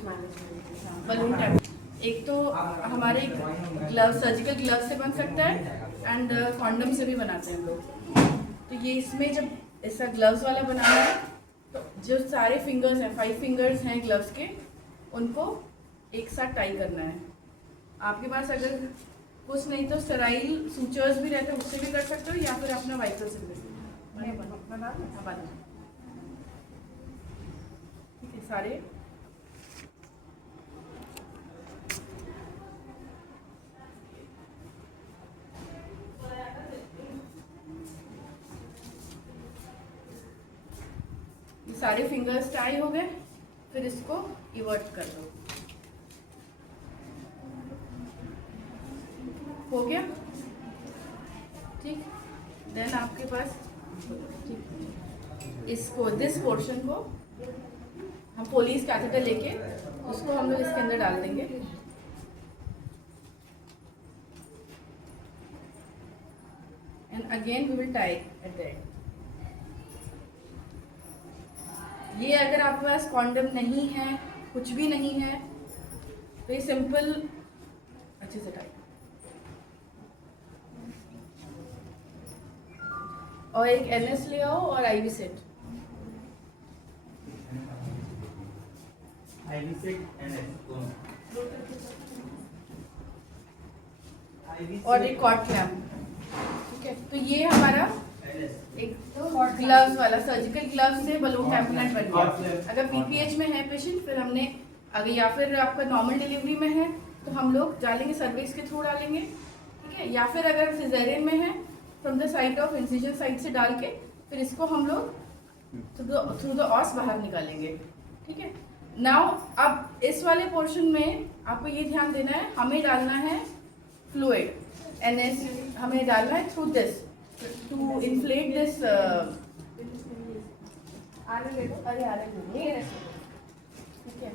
Management balloon tap. एक तो हमारे ग्लव सर्जिकल ग्लव से बन सकता है एंड कॉन्डम से भी बनाते हैं हम लोग। तो ये इसमें जब ऐसा ग्लव्स वाला बनाना है तो जो सारे फिंगर्स हैं 5 फिंगर्स हैं ग्लव्स के, उनको एक साथ टाई करना है। आपके पास अगर कुछ नहीं तो स्टेराइल सूचर्स भी रहते हैं, उससे भी कर सकते हो या फिर अपना वाइकल से भी। ठीक है सारे ये सारे फिंगर्स टाई हो गए। फिर इसको इवर्ट कर दो। हो गया ठीक। देन आपके पास इसको दिस पोर्शन को हम पुलिस कैथेटर लेके उसको हम लोग इसके अंदर डाल देंगे। And again we will tie at the end. ये अगर आपके पास कॉन्डम नहीं है, कुछ भी नहीं है, तो ये सिंपल अच्छे से टाई। और एक एनएस ले आओ और IV set. IV set NS दोनों। और एक कॉट क्लैम्प। ठीक है, तो ये हमारा एक ग्लव्स वाला सर्जिकल ग्लव्स से बलून टैम्पलेट बन गया। अगर पीपीएच में है पेशेंट, फिर हमने अगर या फिर आपका नॉर्मल डिलीवरी में है तो हम लोग डालेंगे सर्विक्स के थ्रू डालेंगे। ठीक है, या फिर अगर सिजेरियन में है from the side of incision side से डाल के फिर इसको हम लोग थ्रू द ऑस बाहर निकालेंगे। ठीक है, नाउ अब इस वाले पोर्शन में आपको ये ध्यान देना है, हमें डालना है फ्लूइड एनएस, हमें डालना है through this to inflate this. ठीक है,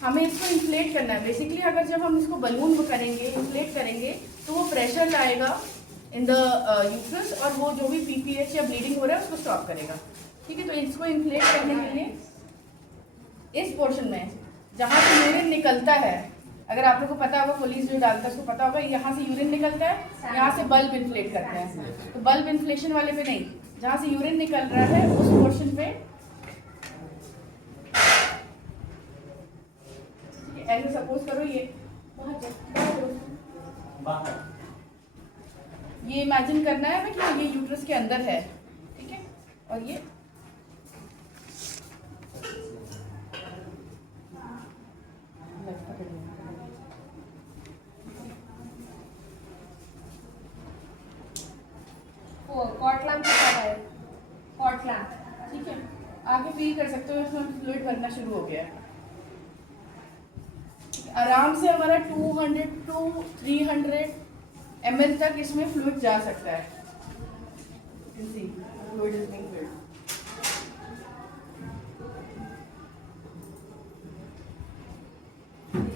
हमें इसको इन्फ्लेट करना है। बेसिकली अगर जब हम इसको बलून करेंगे, इन्फ्लेट करेंगे, तो वो प्रेशर लाएगा इन द यूट्रस और वो जो भी पीपीएच या ब्लीडिंग हो रहा है उसको स्टॉप करेगा। ठीक है, तो इसको इन्फ्लेट करने के लिए इस पोर्शन में जहाँ से यूरिन निकलता है, अगर आप लोग को पता होगा पुलिस जो डालता है उसको पता होगा, यहाँ से यूरिन निकलता है, यहाँ से बल्ब इन्फ्लेट करते हैं। तो बल्ब इन्फ्लेशन वाले पे नहीं, जहाँ से यूरिन निकल रहा है उस पोर्शन पे ऐसे सपोज करो ये बाहर, ये इमेजिन करना है हमें कि ये यूट्रस के अंदर है। ठीक है, और ये ठीक है, आगे फील कर सकते हो इसमें फ्लूइड भरना शुरू हो गया है। आराम से हमारा 200 to 300 ml तक इसमें फ्लूइड जा सकता है। Fluid is being field.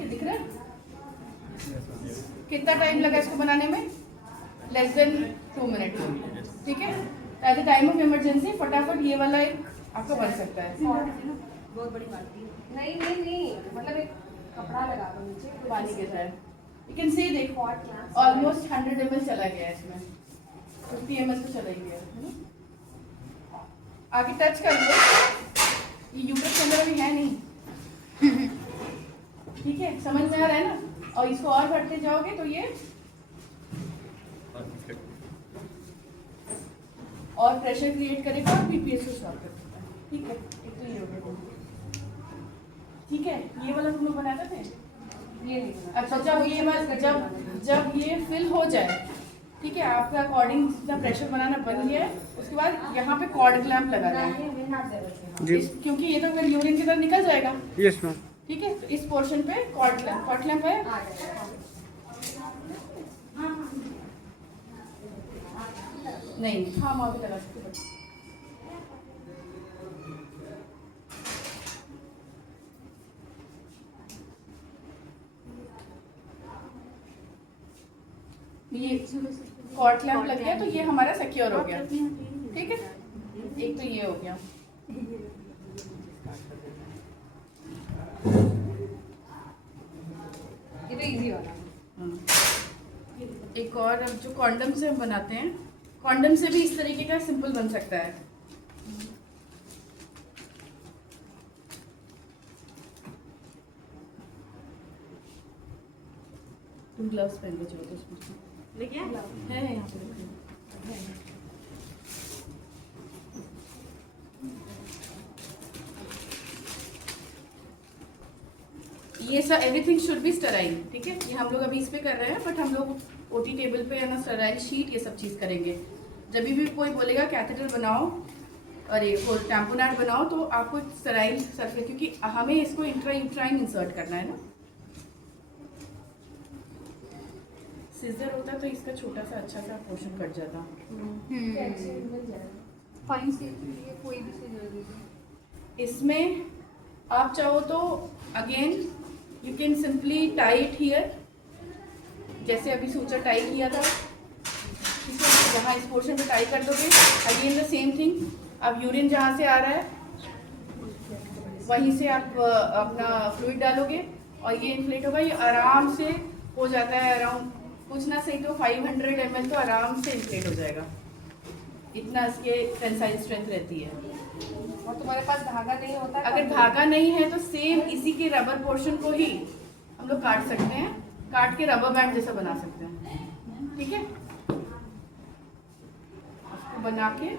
दिख रहा है कितना टाइम लगा इसको बनाने में? Less than 2 minute. ठीक है, at the time of emergency फटाफट ये वाला एक आपका बन सकता है। बहुत बड़ी बाल्टी नहीं मतलब एक कपड़ा लगा दो नीचे, पानी गिर रहा है। यू कैन सी देखो ऑलमोस्ट 100 ml चला गया है इसमें, 50 ml तो चला ही गया। आगे टच कर लो, ये यूट्रस के अंदर अभी है नहीं। ठीक है, समझ में आ रहा है ना? और इसको और भरते जाओगे तो ये और प्रेशर क्रिएट करेगा और पीपीएच को स्टॉप कर देगा। ठीक है, एक तो ये हो गया। ठीक है, ये वाला तुम लोग बनाते थे, ये नहीं बना। अच्छा, जब ये फिल हो जाए, ठीक है, आपका अकॉर्डिंग जितना प्रेशर बनाना बन गया है, उसके बाद यहाँ पे कॉर्ड क्लैंप लगाना है क्योंकि ये तो फिर यूरिन की तरह निकल जाएगा। Yes ma'am. ठीक है, तो इस पोर्शन पे कॉर्ड क्लैंप है। नहीं, हाँ वहाँ पे लगा सकते हो। ये कॉर्ड क्लैंप लग गया तो ये हमारा सिक्योर हो गया। ठीक है, एक तो ये हो गया। एक और जो कॉन्डम से हम बनाते हैं, कॉन्डम से भी इस तरीके का सिंपल बन सकता है। तुम ग्लव्स पहन के चलो तो उसमें देखिए है यहाँ पे रखे। ये सब एवरीथिंग शुड बी स्टेराइल, ठीक है। ये हम लोग अभी इस पे कर रहे हैं, बट हम लोग ओटी टेबल पे है ना स्टेराइल शीट ये सब चीज़ करेंगे। जब भी कोई बोलेगा कैथेटर बनाओ और ये टैम्पोनेट बनाओ तो आपको स्टेराइल सरफेस, क्योंकि हमें इसको इंट्रायूट्राइन इंसर्ट करना है ना। सिजर होता तो इसका छोटा सा अच्छा सा पोर्शन कट जाता। फाइन से कोई भी से इसमें आप चाहो तो again you can simply tie it here, जैसे अभी सूचर टाई किया था, ठीक है। जहाँ इस पोर्शन पे टाई कर दोगे, अगेन द सेम थिंग। अब यूरिन जहाँ से आ रहा है वहीं से आप अपना फ्लूइड डालोगे और ये इन्फ्लेट होगा। ये आराम से हो जाता है, अराउंड कुछ ना सही तो 500 ml तो आराम से इन्फ्लेट हो जाएगा, इतना इसके टेंसाइल स्ट्रेंथ रहती है। और तुम्हारे पास धागा नहीं होता? अगर धागा नहीं है तो सेम इसी के रबर पोर्शन को ही हम लोग काट सकते हैं, काट के रबर बैंड जैसा बना सकते हैं, ठीक है। उसको बना के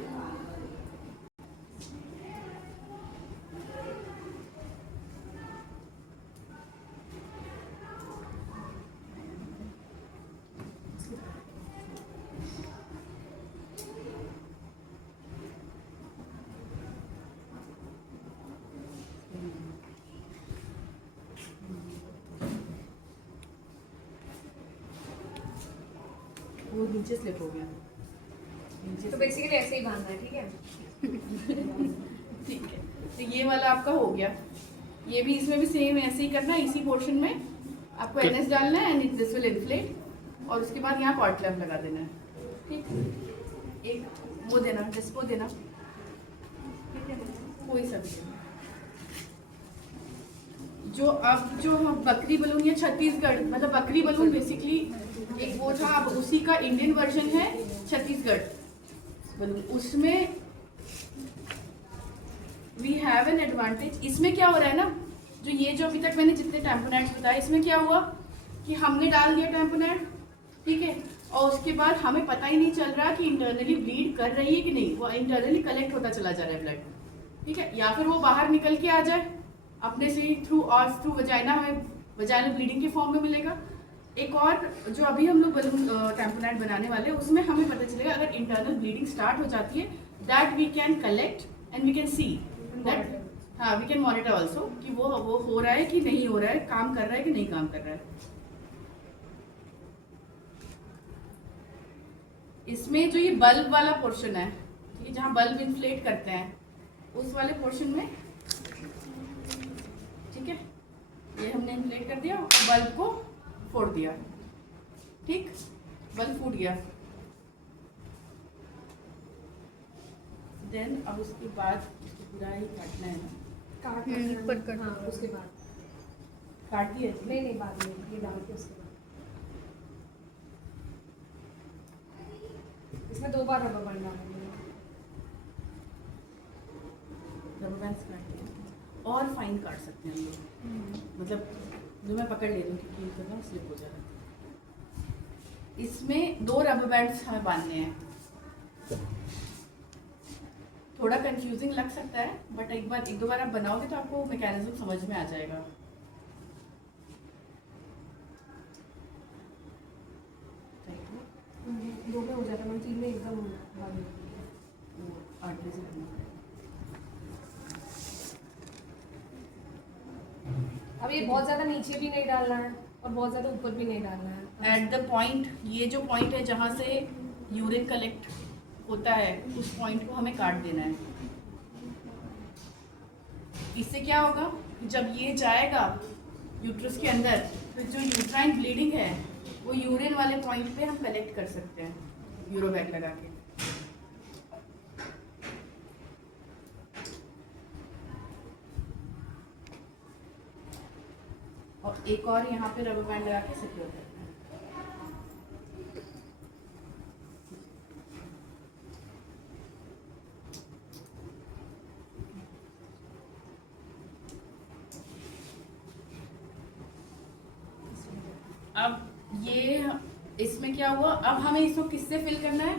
वो नीचे स्लिप हो गया, नीचे तो बेसिकली ऐसे ही बांधना है, ठीक है। ठीक है। तो ये वाला आपका हो गया। ये भी इसमें भी सेम ऐसे ही करना है, इसी पोर्शन में आपको एनएस डालना है एंड दिस विल इन्फ्लेट, और उसके बाद यहाँ कॉर्ड क्लैंप लगा देना है, ठीक। एक वो देना, डिस्पो देना, ठीक है, कोई सा भी देना। जो अब जो हम बकरी बलून या छत्तीसगढ़, मतलब बकरी बलून बेसिकली एक वो था, अब उसी का इंडियन वर्जन है छत्तीसगढ़ बलून। उसमें वी हैव एन एडवांटेज। इसमें क्या हो रहा है ना, जो अभी तक मैंने जितने टैम्पोनेट्स बताए, इसमें क्या हुआ कि हमने डाल दिया टैम्पोनेट, ठीक है, और उसके बाद हमें पता ही नहीं चल रहा कि इंटरनली ब्लीड कर रही है कि नहीं। वो इंटरनली कलेक्ट होता चला जा रहा है ब्लड, ठीक है, या फिर वो बाहर निकल के आ जाए अपने से थ्रू वजाइना, हमें वजाइनल ब्लीडिंग के फॉर्म में मिलेगा। एक और जो अभी हम लोग बलून टैम्पोनेट बनाने वाले हैं, उसमें हमें पता चलेगा अगर इंटरनल ब्लीडिंग स्टार्ट हो जाती है, that we can collect and we can see that, हाँ वी कैन मॉनिटर ऑल्सो कि वो हो रहा है कि नहीं हो रहा है, काम कर रहा है कि नहीं काम कर रहा है। इसमें जो ये बल्ब वाला पोर्शन है, ठीक है, जहाँ बल्ब इन्फ्लेट करते हैं, उस वाले पोर्शन में, ठीक है, ये हमने इन्फ्लेट कर दिया, बल्ब को फोड़ दिया, ठीक, बल्ब फूट गया। देन अब उसके बाद इसको पूरा ही काटना है ना, पर कट, हाँ, उसके बाद काट दिया नहीं बाद में ये डाल के उसके बाद इसमें 2 बार रबर बैंड डालेंगे। रबर बैंड्स काट दिया और फाइन काट सकते हैं हम लोग, मतलब जो मैं पकड़ ले रही हूँ क्योंकि करना स्लिप हो जा रहा है। इसमें 2 रबर बैंड्स हमें बांधने हैं। थोड़ा कंफ्यूजिंग लग सकता है, बट एक दो बार आप बनाओगे तो आपको मैकेनिज्म समझ में आ जाएगा। दो में हो जाता है, 3 में एकदम आर्टरी से करना पड़ेगा। अब ये बहुत ज़्यादा नीचे भी नहीं डालना है और बहुत ज़्यादा ऊपर भी नहीं डालना है। एट द पॉइंट, ये जो पॉइंट है जहाँ से यूरिन कलेक्ट होता है, उस पॉइंट को हमें काट देना है। इससे क्या होगा, जब ये जाएगा यूट्रस के अंदर, तो जो यूट्राइन ब्लीडिंग है वो यूरिन वाले पॉइंट पे हम कलेक्ट कर सकते हैं यूरोबैग लगा के। और एक और यहाँ पे रबर बैंड लगा के सिक्योर करना है। अब ये इसमें क्या हुआ, अब हमें इसको किससे फिल करना है,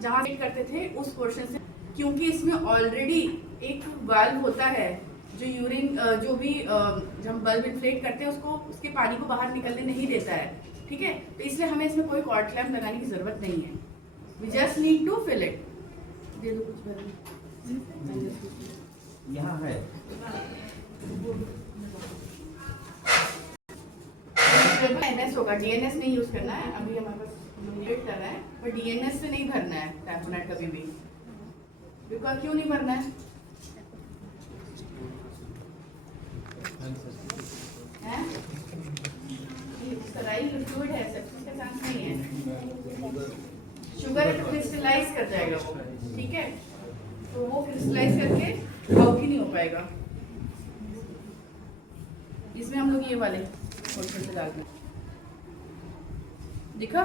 जहाँ फिल करते थे उस पोर्शन से, क्योंकि इसमें ऑलरेडी एक वाल्व होता है जो यूरिन जो भी जब हम बल्ब इन्फ्लेट करते हैं उसको उसके पानी को बाहर निकलने नहीं देता है, ठीक है। तो इसलिए हमें इसमें कोई कॉर्ड क्लैम्प लगाने की जरूरत नहीं है, we just need to fill it. दे दो कुछ यहाँ है एनएस होगा, डीएनएस नहीं यूज करना है अभी, हमारे पास वेट कर रहा है, पर डीएनएस से नहीं भरना है टैम्पोनेट कभी भी। बिकॉज क्यों नहीं भरना है, सराइल फ्लूइड है, सेप्सिस का चांस नहीं है। शुगर क्रिस्टलाइज कर जाएगा वो, ठीक है, तो वो क्रिस्टलाइज करके आउट ही नहीं हो पाएगा। इसमें हम लोग ये वाले पोर्शन से डालते हैं, दिखा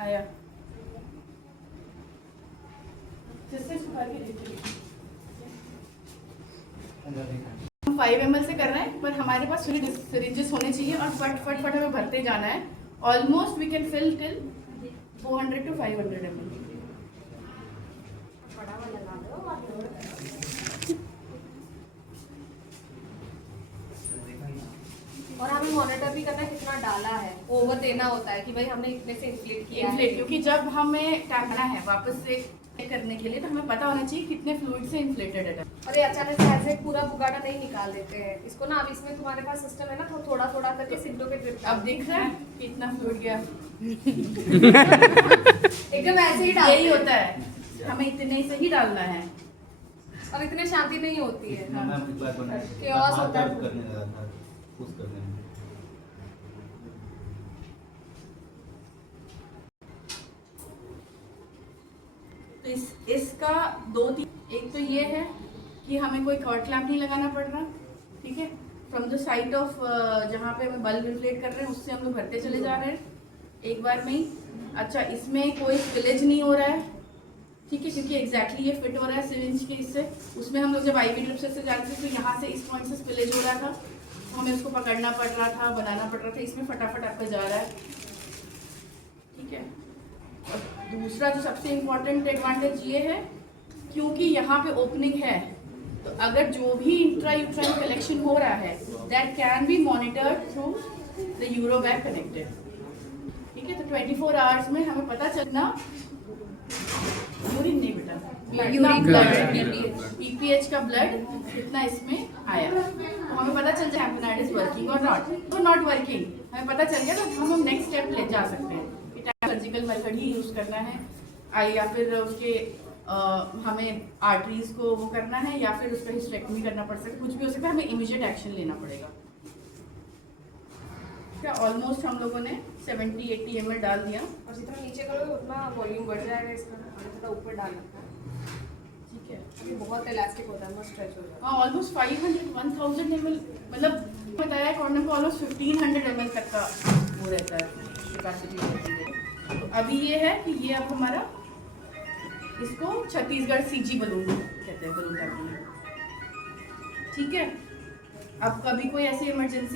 आया, जिससे सुखा के देखिए। 5 ml से कर रहे हैं, पर हमारे पास सिरिंजेस होने चाहिए और फट हमें भरते जाना है। Almost we can fill till 400 to 500 ml। और हमें मॉनिटर भी करना है कितना डाला है, ओवर देना होता है कि भाई हमने इतने से इन्फ्लेट किया है। क्योंकि जब हमें टैपना है वापस से करने के लिए, तो हमें पता होना चाहिए कितने फ्लूइड से इन्फ्लेटेड है। अरे अचानक से ऐसे पूरा बुगाड़ा नहीं निकाल देते हैं इसको ना। अब इसमें तुम्हारे पास सिस्टम है ना, तो थोड़ा थोड़ा करके सिंटो के ड्रिप। अब दिख रहा है कितना फ्लूइड गया, एकदम ऐसे ही डाल, यही होता है, हमें इतने से ही डालना है और इतने शांति नहीं होती है। मैम एक बार बनाया Chaos होता है। करने लगा था पुश करने में। तो इसका 2-3, एक तो ये है कि हमें कोई कॉर्ड क्लैम्प नहीं लगाना पड़ रहा, ठीक है। फ्रॉम द साइड ऑफ जहाँ पे हमें बल्ब इन्फ्लेट कर रहे हैं उससे हम लोग भरते चले जा रहे हैं एक बार में ही। अच्छा, इसमें कोई स्पिलेज नहीं हो रहा है, ठीक है, क्योंकि एग्जैक्टली ये फिट हो रहा है सिरिंज के इससे। उसमें हम लोग जब आईवी ड्रिप से जाते थे तो यहाँ से इस पॉइंट से स्पिलेज हो रहा था, तो हमें उसको पकड़ना पड़ रहा था, बनाना पड़ रहा था। इसमें फटाफट आपका जा रहा है, ठीक है। और दूसरा जो सबसे इम्पोर्टेंट एडवांटेज ये है, क्योंकि यहाँ पे ओपनिंग है, तो अगर जो भी इंट्रा यूट्राइन कलेक्शन हो रहा है that can be monitored through the urobag connected, ठीक है। तो 24 आवर्स में हमें पता चलना, यूरिन नहीं बेटा, यूरिन ब्लड, पीपीएच का ब्लड कितना इसमें आया, तो हमें पता चल जाए टैम्पोनेट इज वर्किंग और नॉट वर्किंग, हमें पता चल गया, तो हम नेक्स्ट स्टेप ले जा सकते हैं। सर्जिकल मेथड ही यूज करना है, या फिर उसके हमें आर्टरीज को वो करना है, या फिर उसका हिस्टेक्टमी करना पड़ सकता है, कुछ भी हो सकता है, हमें इमीडिएट एक्शन लेना पड़ेगा। क्या ऑलमोस्ट हम लोगों ने 70-80 ml डाल दिया, और जितना नीचे करोगे उतना वॉल्यूम बढ़ जाएगा इसका, और जितना ऊपर डालना है, ठीक है। ये बहुत इलास्टिक होता है, मस्त स्ट्रेच हो जाता हाँ, ऑलमोस्ट 500-1000 ml, मतलब बताया कॉर्नर को ऑलमोस्ट 1500 ml तक का वो रहता है कैपेसिटी रहती है। तो अभी ये है कि ये अब हमारा, इसको छत्तीसगढ़ सीजी बलून कहते हैं, बलून टैंपोनेट, ठीक है। अब कभी कोई ऐसी इमरजेंसी